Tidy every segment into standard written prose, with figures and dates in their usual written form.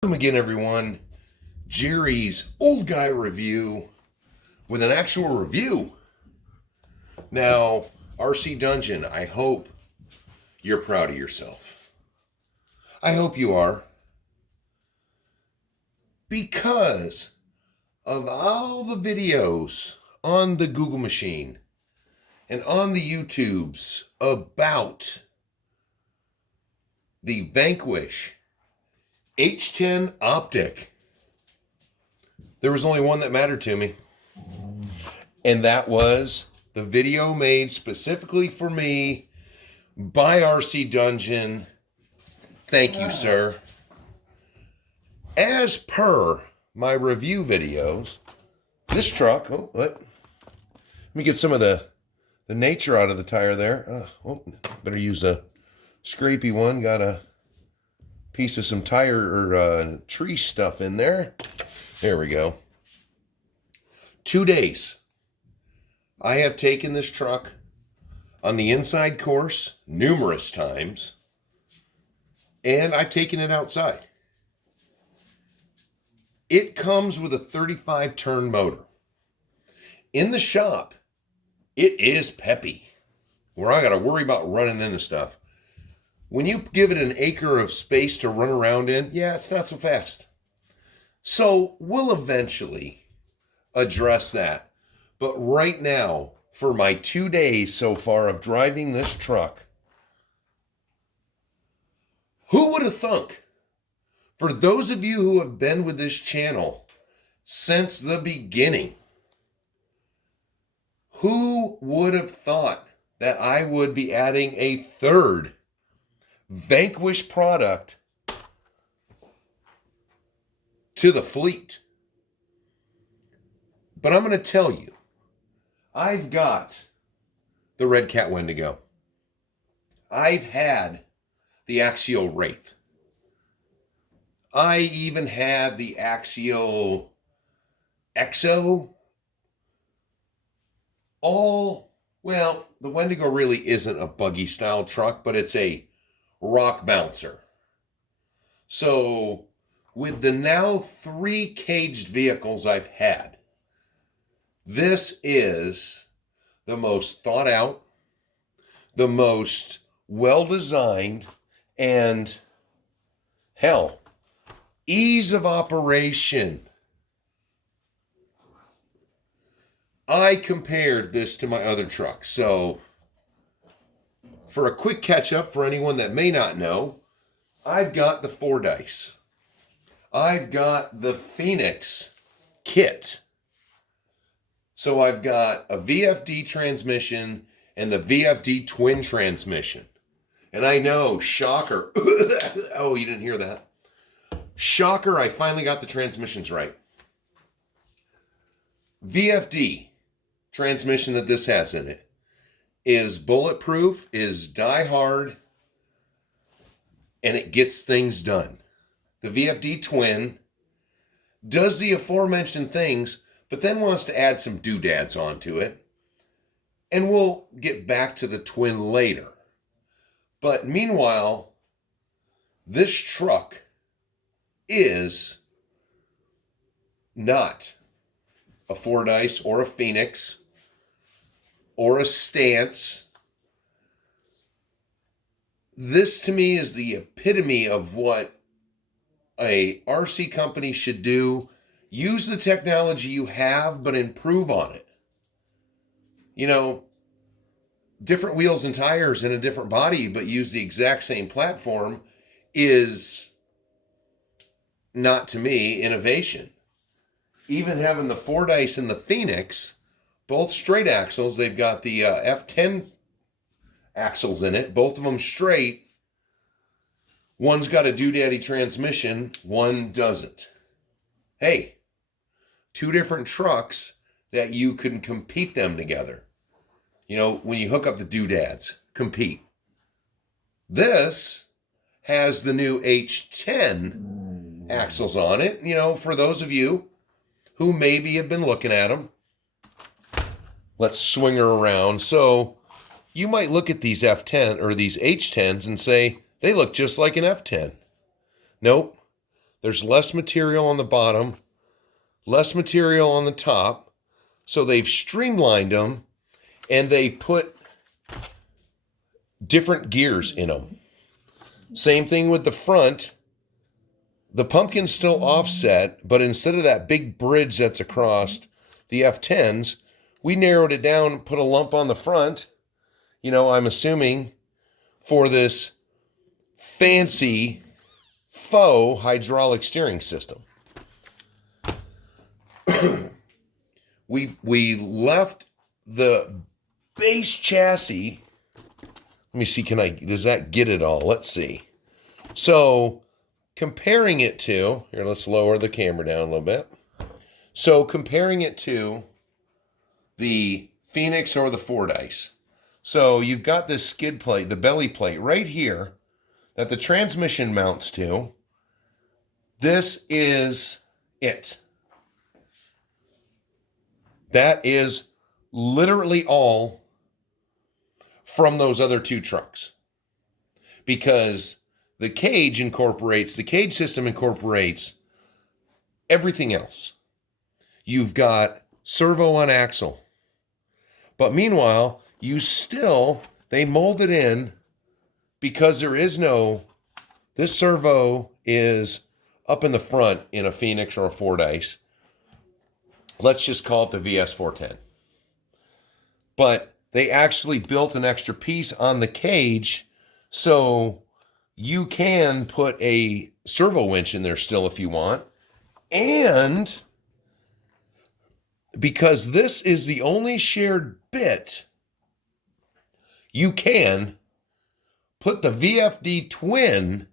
Welcome again, everyone. Jerry's Old Guy Review with an actual review. Now, RC Dungeon, I hope you're proud of yourself. I hope you are. Because of all the videos on the Google machine and on the YouTubes about the Vanquish h10 optic, there was only one that mattered to me, and that was the video made specifically for me by RC Dungeon. Thank you, sir. As per my review videos, this truck, let me get some of the nature out of the tire there. Better use a scrapey one. Got a piece of some tire or tree stuff in there. There we go. 2 days. I have taken this truck on the inside course numerous times, and I've taken it outside. It comes with a 35 turn motor. In the shop, it is peppy, where I got to worry about running into stuff. When you give it an acre of space to run around in, yeah, it's not so fast. So we'll eventually address that. But right now, for my 2 days so far of driving this truck, who would have thunk? For those of you who have been with this channel since the beginning, who would have thought that I would be adding a third Vanquish product to the fleet? But I'm going to tell you, I've got the Red Cat Wendigo. I've had the Axial Wraith. I even had the Axial Exo. The Wendigo really isn't a buggy style truck, but it's a rock bouncer. So with the now 3 caged vehicles I've had, this is the most thought out, the most well designed, and hell, ease of operation. I compared this to my other truck. So for a quick catch up for anyone that may not know, I've got the 4 dice. I've got the Phoenix kit. So I've got a VFD transmission and the VFD twin transmission. And I know, shocker. Oh, you didn't hear that. Shocker, I finally got the transmissions right. VFD transmission that this has in it is bulletproof, is die hard, and it gets things done. The VFD twin does the aforementioned things, but then wants to add some doodads onto it. And we'll get back to the twin later. But meanwhile, this truck is not a 4 dice or a Phoenix or a Stance. This to me is the epitome of what a RC company should do. Use the technology you have, but improve on it. You know, different wheels and tires in a different body, but use the exact same platform is not, to me, innovation. Even having the 4 dice and the Phoenix, both straight axles, they've got the F10 axles in it, both of them straight. One's got a doodaddy transmission, one doesn't. Hey, 2 different trucks that you can compete them together. You know, when you hook up the doodads, compete. This has the new h10 axles on it. You know, for those of you who maybe have been looking at them, let's swing her around. So you might look at these F10 or these H10s and say, they look just like an F10. Nope. There's less material on the bottom, less material on the top. So they've streamlined them and they put different gears in them. Same thing with the front. The pumpkin's still offset, but instead of that big bridge that's across the F10s, we narrowed it down and put a lump on the front. You know, I'm assuming for this fancy faux hydraulic steering system. We left the base chassis. Let me see, does that get it all? Let's see. So comparing it to, here, let's lower the camera down a little bit. So comparing it to the Phoenix or the Fordyce. So you've got this skid plate, the belly plate right here that the transmission mounts to. This is it. That is literally all from those other two trucks. Because the cage system incorporates everything else. You've got servo on axle. But meanwhile, they mold it in because this servo is up in the front in a Phoenix or a Fordyce. Let's just call it the VS410. But they actually built an extra piece on the cage so you can put a servo winch in there still if you want. And because this is the only shared bit, you can put the VFD twin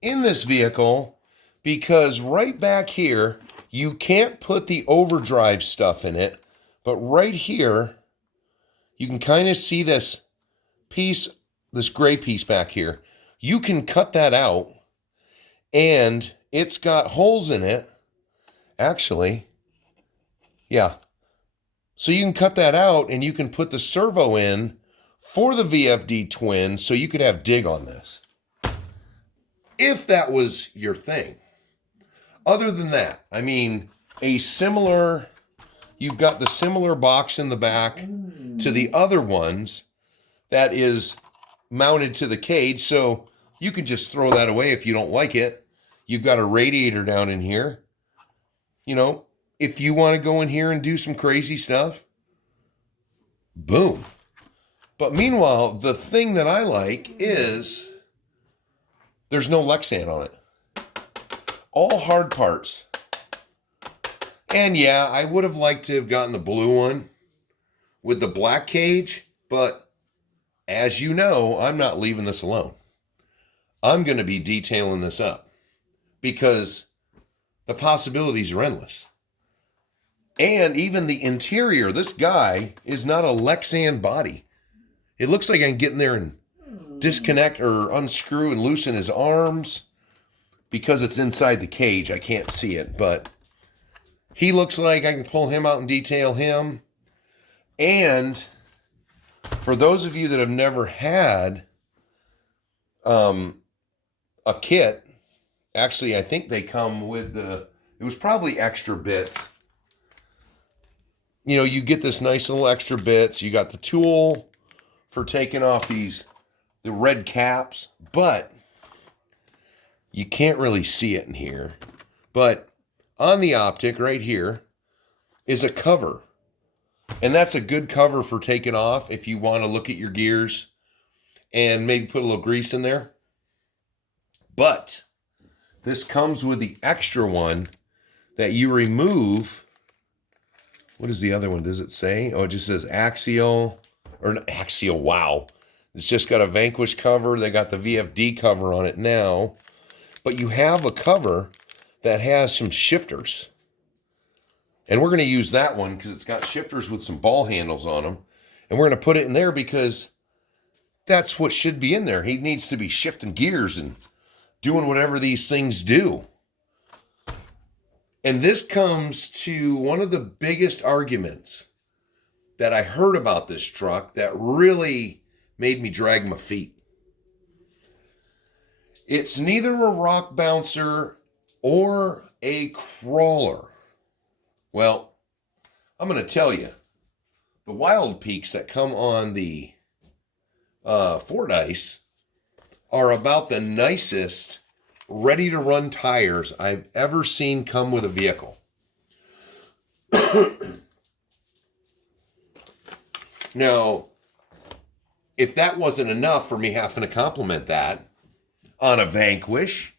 in this vehicle, because right back here, you can't put the overdrive stuff in it, but right here, you can kind of see this piece, this gray piece back here. You can cut that out, and it's got holes in it. Actually, yeah. So you can cut that out, and you can put the servo in for the VFD twin, so you could have dig on this. If that was your thing. Other than that, I mean, you've got the similar box in the back to the other ones that is mounted to the cage, so you can just throw that away if you don't like it. You've got a radiator down in here. You know, if you want to go in here and do some crazy stuff, boom. But meanwhile, the thing that I like is there's no Lexan on it. All hard parts. And yeah, I would have liked to have gotten the blue one with the black cage, but as you know, I'm not leaving this alone. I'm going to be detailing this up because the possibilities are endless. And even the interior, this guy is not a Lexan body. It looks like I can get in there and disconnect or unscrew and loosen his arms. Because it's inside the cage, I can't see it, but he looks like I can pull him out and detail him. And for those of you that have never had a kit, actually, I think they come with it was probably extra bits. You know, you get this nice little extra bits. You got the tool for taking off the red caps, but you can't really see it in here. But on the optic right here is a cover. And that's a good cover for taking off if you want to look at your gears and maybe put a little grease in there. But this comes with the extra one that you remove. What is the other one? Does it say? Oh, it just says axial. Or an axial, wow. It's just got a Vanquish cover. They got the VFD cover on it now. But you have a cover that has some shifters. And we're going to use that one because it's got shifters with some ball handles on them. And we're going to put it in there because that's what should be in there. He needs to be shifting gears and doing whatever these things do. And this comes to one of the biggest arguments that I heard about this truck that really made me drag my feet. It's neither a rock bouncer or a crawler? Well, I'm going to tell you, the Wild Peaks that come on the Fordyce are about the nicest ready-to-run tires I've ever seen come with a vehicle. Now, if that wasn't enough for me having to compliment that on a Vanquish,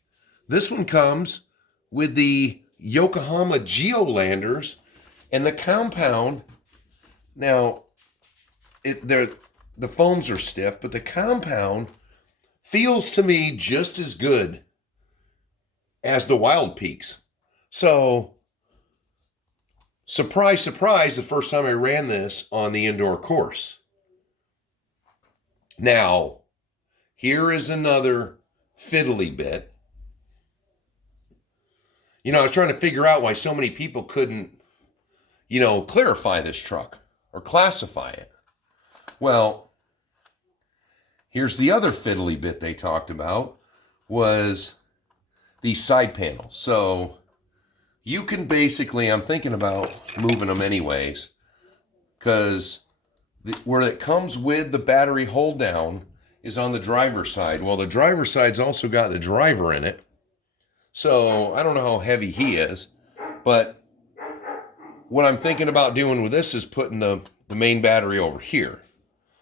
this one comes with the Yokohama Geolanders and the compound. Now, the foams are stiff, but the compound feels to me just as good as the Wild Peaks. So, surprise, surprise, the first time I ran this on the indoor course. Now, here is another fiddly bit. You know, I was trying to figure out why so many people couldn't, clarify this truck or classify it. Well, here's the other fiddly bit they talked about was these side panels. So you can basically, I'm thinking about moving them anyways, because where it comes with the battery hold down is on the driver's side. Well, the driver's side's also got the driver in it. So I don't know how heavy he is, but what I'm thinking about doing with this is putting the main battery over here.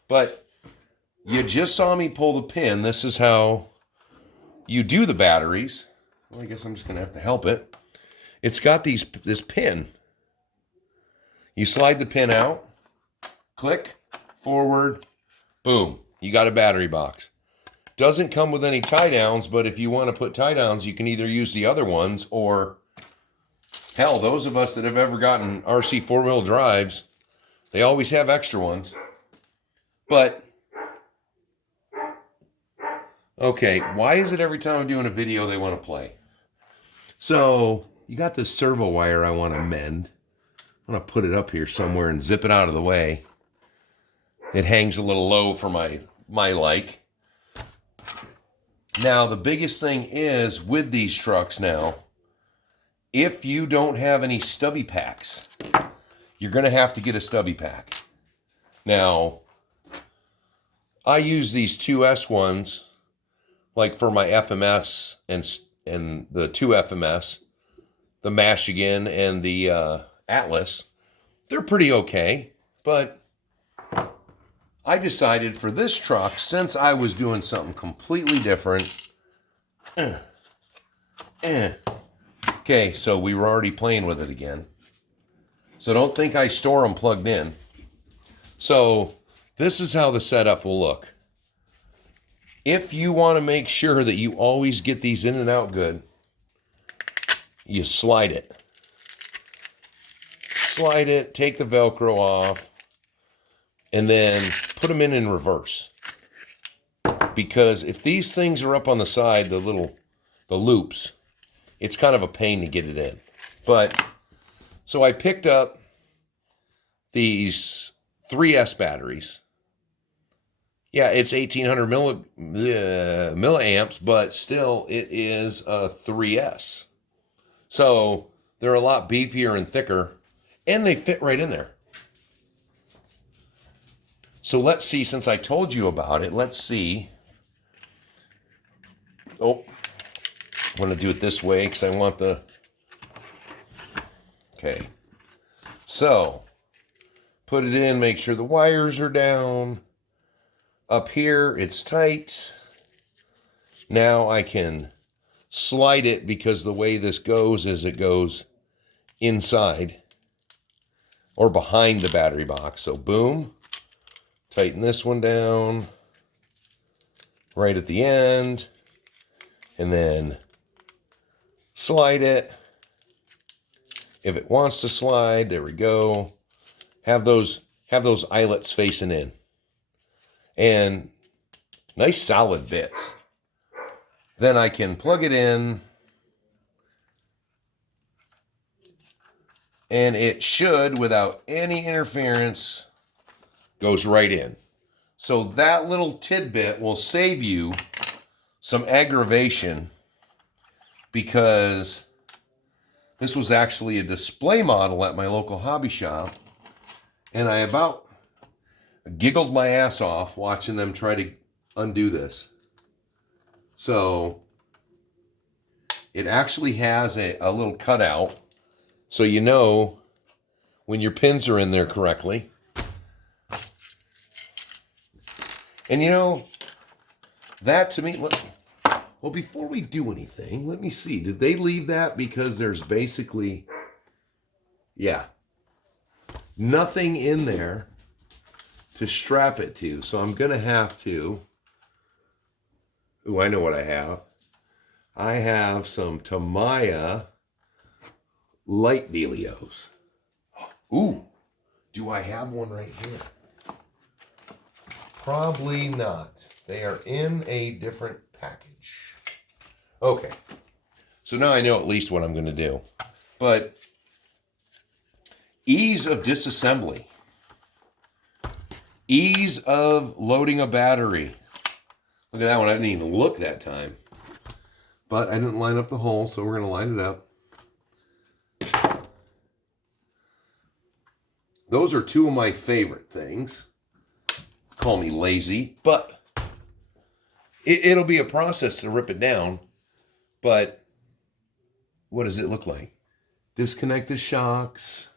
But you just saw me pull the pin. This is how you do the batteries. Well, I guess I'm just going to have to help it. It's got this pin. You slide the pin out, click, forward, boom. You got a battery box. Doesn't come with any tie downs, but if you want to put tie downs, you can either use the other ones or, hell, those of us that have ever gotten RC four-wheel drives, they always have extra ones. But, okay, why is it every time I'm doing a video they want to play? So, you got this servo wire I want to mend. I'm going to put it up here somewhere and zip it out of the way. It hangs a little low for my like. Now, the biggest thing is with these trucks now, if you don't have any stubby packs, you're going to have to get a stubby pack. Now, I use these 2S ones, like for my FMS and the 2 FMS, the Michigan and the Atlas. They're pretty okay, but I decided for this truck, since I was doing something completely different. Okay, so we were already playing with it again. So don't think I store them plugged in. So this is how the setup will look. If you want to make sure that you always get these in and out good, you slide it. Slide it, take the Velcro off, and then put them in reverse. Because if these things are up on the side, the loops, it's kind of a pain to get it in. But, so I picked up these 3S batteries. Yeah, it's 1800 milliamps, but still it is a 3S. So they're a lot beefier and thicker, and they fit right in there. So let's see, since I told you about it, let's see. Oh, I want to do it this way because I want the... Okay. So, put it in, make sure the wires are down. Up here, it's tight. Now I can slide it because the way this goes is it goes inside or behind the battery box. So boom, tighten this one down right at the end, and then slide it. If it wants to slide, there we go. Have those eyelets facing in. And nice solid bits. Then I can plug it in, and it should, without any interference, goes right in. So that little tidbit will save you some aggravation, because This was actually a display model at my local hobby shop, and I about giggled my ass off watching them try to undo this. So it actually has a little cutout, so you know when your pins are in there correctly. And you know, that to me, well, before we do anything, let me see. Did they leave that because there's basically, yeah, nothing in there to strap it to. So I'm going to have to, ooh, I know what I have. I have some Tamiya light dealios. Ooh, do I have one right here? Probably not. They are in a different package. Okay, so now I know at least what I'm going to do. But ease of disassembly. Ease of loading a battery. Look at that one. I didn't even look that time. But I didn't line up the hole, so we're going to line it up. Those are two of my favorite things. Call me lazy, but it'll be a process to rip it down. But what does it look like? Disconnect the shocks.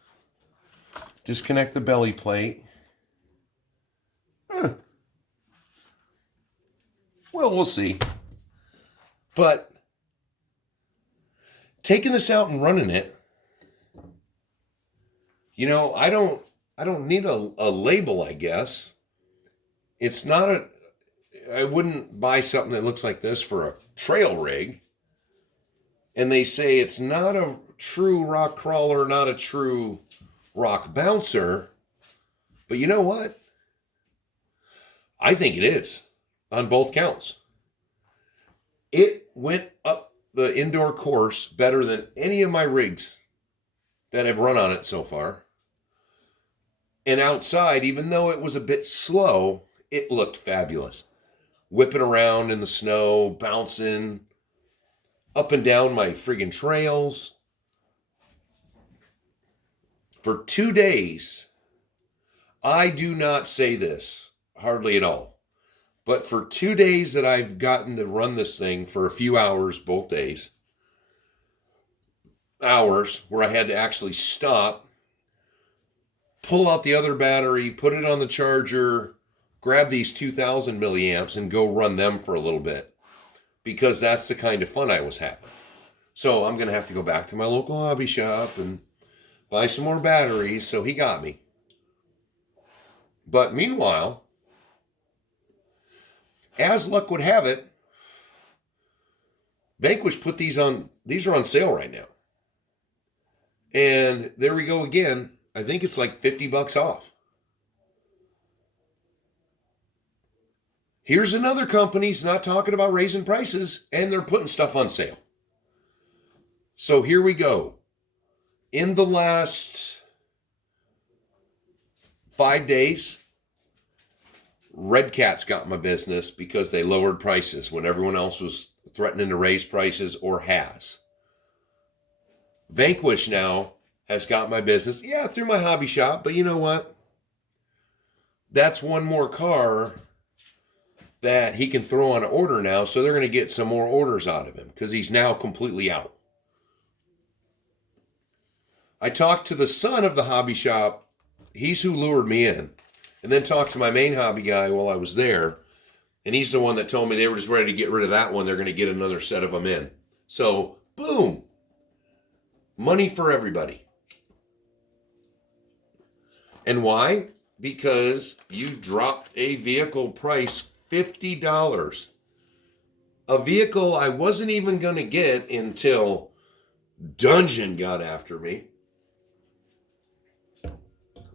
Disconnect the belly plate. Well, we'll see. But taking this out and running it, you know, I don't need a label, I guess. It's not I wouldn't buy something that looks like this for a trail rig. And they say it's not a true rock crawler, not a true rock bouncer. But you know what? I think it is on both counts. It went up the indoor course better than any of my rigs that have run on it so far. And outside, even though it was a bit slow, it looked fabulous. Whipping around in the snow, bouncing up and down my friggin' trails. For 2 days, I do not say this hardly at all, but for 2 days that I've gotten to run this thing for a few hours, both days, hours where I had to actually stop, pull out the other battery, put it on the charger, grab these 2,000 milliamps and go run them for a little bit, because that's the kind of fun I was having. So I'm going to have to go back to my local hobby shop and buy some more batteries. So he got me. But meanwhile, as luck would have it, Vanquish put these are on sale right now. And there we go again. I think it's like $50 off. Here's another company's not talking about raising prices, and they're putting stuff on sale. So here we go. In the last 5 days, Red Cat's got my business because they lowered prices when everyone else was threatening to raise prices or has. Vanquish now has got my business. Yeah, through my hobby shop, but you know what? That's one more car that he can throw on an order now, so they're going to get some more orders out of him because he's now completely out. I talked to the son of the hobby shop. He's who lured me in. And then talked to my main hobby guy while I was there. And he's the one that told me they were just ready to get rid of that one. They're going to get another set of them in. So, boom. Money for everybody. And why? Because you dropped a vehicle price $50. A vehicle I wasn't even going to get until Dungeon got after me.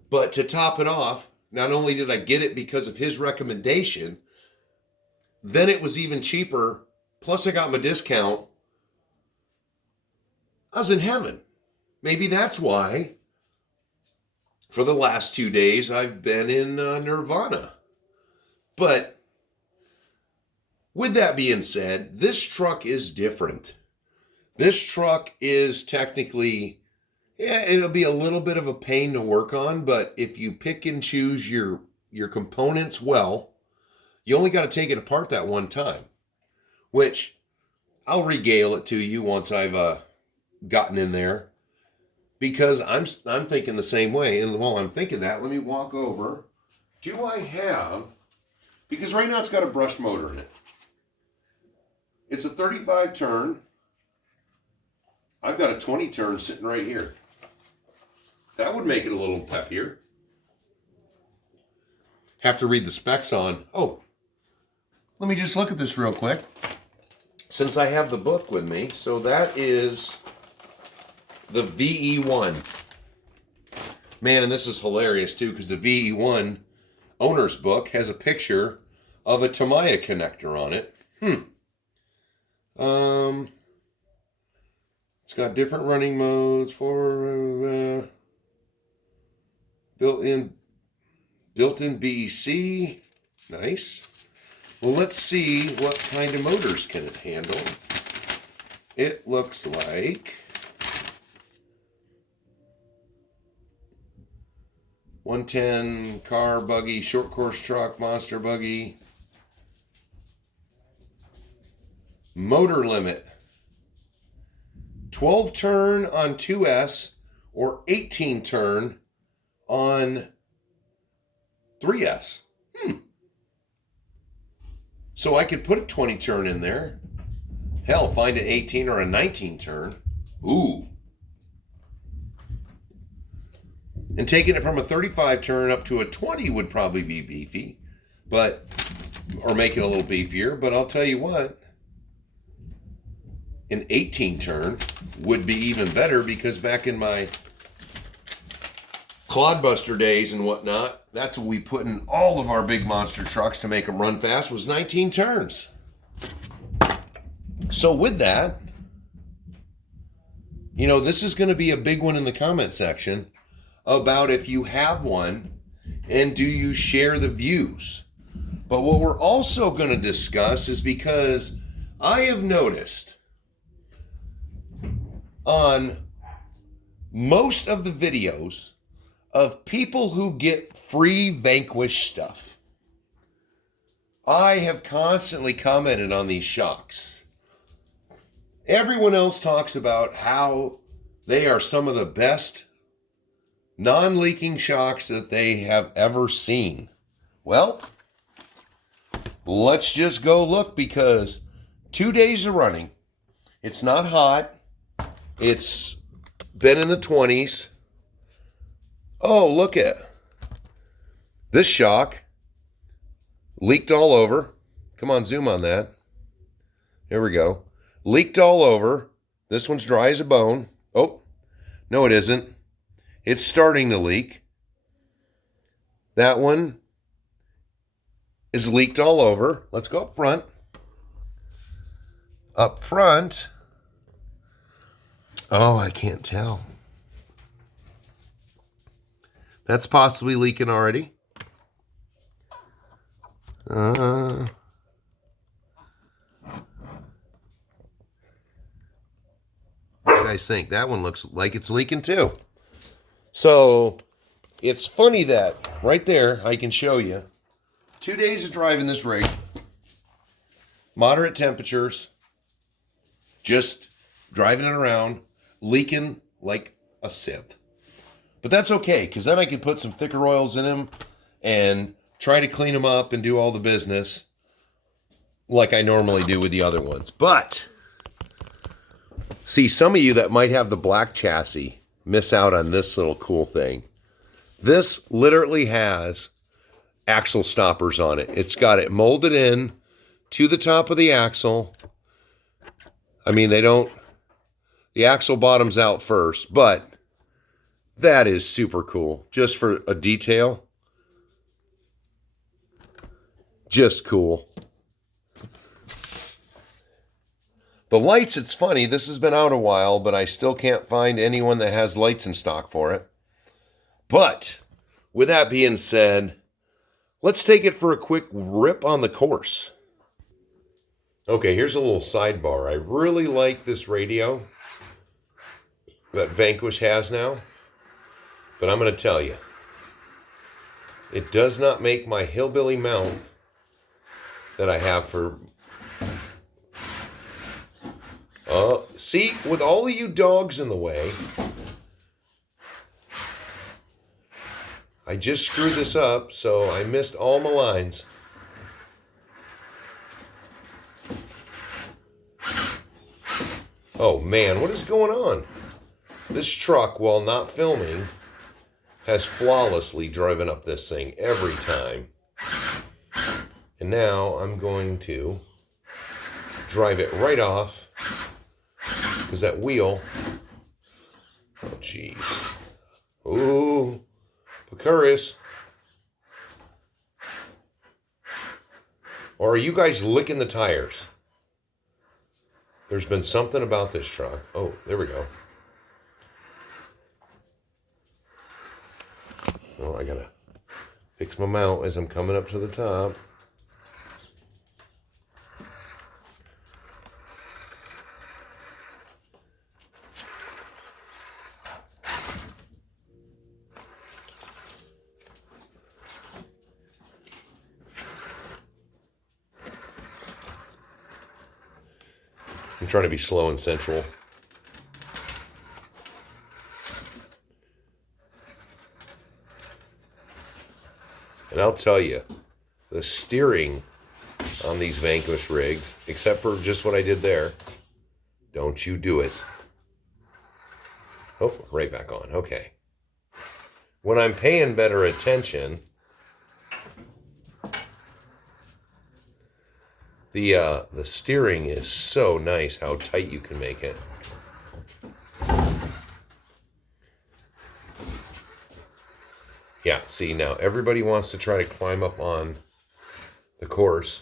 But to top it off, not only did I get it because of his recommendation, then it was even cheaper. Plus I got my discount. I was in heaven. Maybe that's why for the last 2 days I've been in nirvana. But with that being said, this truck is different. This truck is technically, yeah, it'll be a little bit of a pain to work on, but if you pick and choose your components well, you only got to take it apart that one time, which I'll regale it to you once I've gotten in there, because I'm thinking the same way. And while I'm thinking that, let me walk over. Do I have, because right now it's got a brushed motor in it. It's a 35 turn. I've got a 20 turn sitting right here. That would make it a little peppier. Have to read the specs on. Oh, let me just look at this real quick, since I have the book with me. So that is the VE1. Man, and this is hilarious too, because the VE1 owner's book has a picture of a Tamiya connector on it. It's got different running modes for built-in BEC. Nice. Well, let's see what kind of motors can it handle. It looks like 110 car, buggy, short course truck, monster buggy. Motor limit 12 turn on 2S or 18 turn on 3S. So I could put a 20 turn in there. Hell, find an 18 or a 19 turn. Ooh. And taking it from a 35 turn up to a 20 would probably be beefy, but, or make it a little beefier. But I'll tell you what, an 18 turn would be even better, because back in my Clodbuster days and whatnot, that's what we put in all of our big monster trucks to make them run fast, was 19 turns. So with that, you know, this is going to be a big one in the comment section about if you have one and do you share the views. But what we're also going to discuss is, because I have noticed on most of the videos of people who get free Vanquish stuff, I have constantly commented on these shocks. Everyone else talks about how they are some of the best non-leaking shocks that they have ever seen. Well, let's just go look, because 2 days of running, it's not hot, it's been in the 20s. Oh, look at this shock. Leaked all over. Come on, zoom on that. There we go. Leaked all over. This one's dry as a bone. Oh, no it isn't. It's starting to leak. That one is leaked all over. Let's go up front. Up front. Oh, I can't tell. That's possibly leaking already. What do you guys think? That one looks like it's leaking too. So it's funny that right there, I can show you 2 days of driving this rig, moderate temperatures, just driving it around, leaking like a sieve. But that's okay, because then I can put some thicker oils in them and try to clean them up and do all the business like I normally do with the other ones. But see, some of you that might have the black chassis miss out on this little cool thing. This literally has axle stoppers on it. It's got it molded in to the top of the axle. I mean, the axle bottom's out first, but that is super cool. Just for a detail. Just cool. The lights, it's funny, this has been out a while, but I still can't find anyone that has lights in stock for it. But with that being said, let's take it for a quick rip on the course. Okay, here's a little sidebar. I really like this radio that Vanquish has now, but I'm going to tell you, it does not make my hillbilly mount that I have for... see, with all of you dogs in the way, I just screwed this up, so I missed all my lines. Oh man, what is going on? This truck, while not filming, has flawlessly driven up this thing every time. And now I'm going to drive it right off, because that wheel... Oh, jeez. Ooh, precarious. Or are you guys licking the tires? There's been something about this truck. Oh, there we go. Oh, I gotta fix my mount as I'm coming up to the top. I'm trying to be slow and sensual. And I'll tell you, the steering on these Vanquish rigs, except for just what I did there, don't you do it. Oh, right back on. Okay. When I'm paying better attention, the steering is so nice how tight you can make it. Yeah, see, now everybody wants to try to climb up on the course.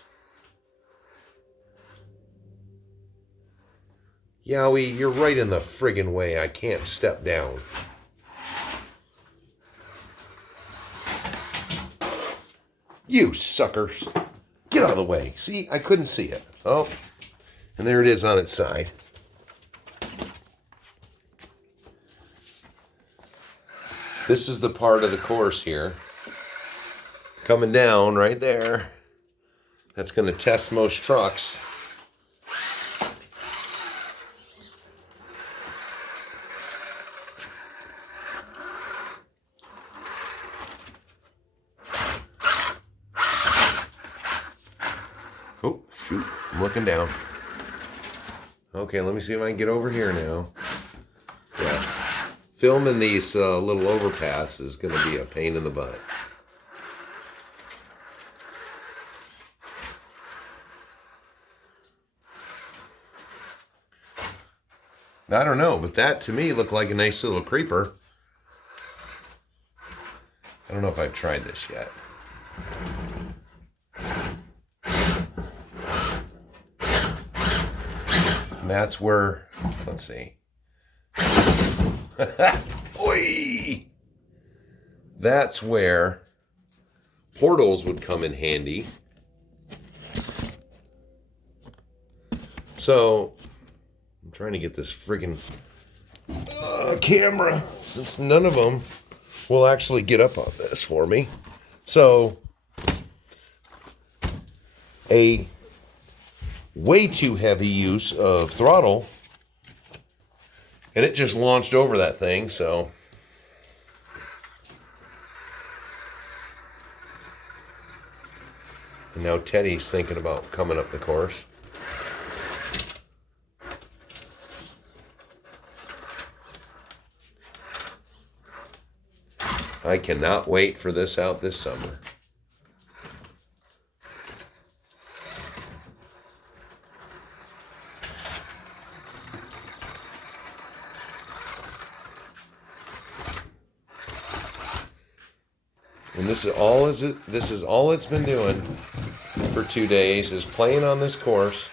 Yowie, you're right in the friggin' way. I can't step down. You suckers. Get out of the way. See, I couldn't see it. Oh, and there it is on its side. This is the part of the course here, coming down right there, that's going to test most trucks. Oh, shoot, I'm looking down. Okay, let me see if I can get over here now. Yeah. Filming these little overpass is going to be a pain in the butt. I don't know, but that to me looked like a nice little creeper. I don't know if I've tried this yet. And that's where, let's see. Oy! That's where portals would come in handy. So, I'm trying to get this friggin' camera, since none of them will actually get up on this for me. So, a way too heavy use of throttle, and it just launched over that thing, so. And now Teddy's thinking about coming up the course. I cannot wait for this out this summer. And this is all it's been doing for 2 days, is playing on this course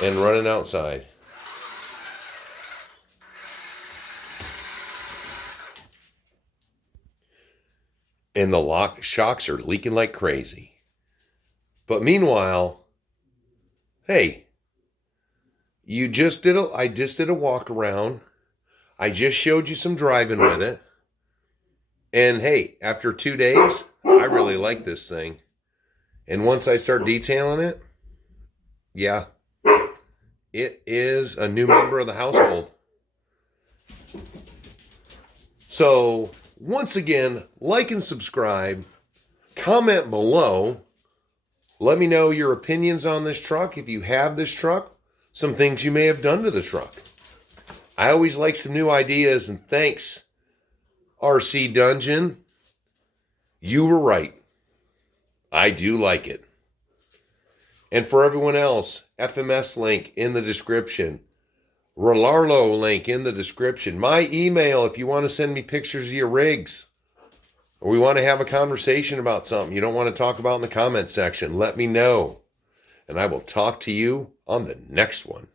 and running outside. And the shocks are leaking like crazy. But meanwhile, hey, I just did a walk around. I just showed you some driving with it. And hey, after 2 days, I really like this thing. And once I start detailing it, yeah, it is a new member of the household. So, once again, like and subscribe, comment below. Let me know your opinions on this truck. If you have this truck, some things you may have done to the truck. I always like some new ideas, and thanks, RC Dungeon. You were right. I do like it. And for everyone else, FMS link in the description. Rolarlo link in the description. My email if you want to send me pictures of your rigs. Or we want to have a conversation about something you don't want to talk about in the comment section. Let me know. And I will talk to you on the next one.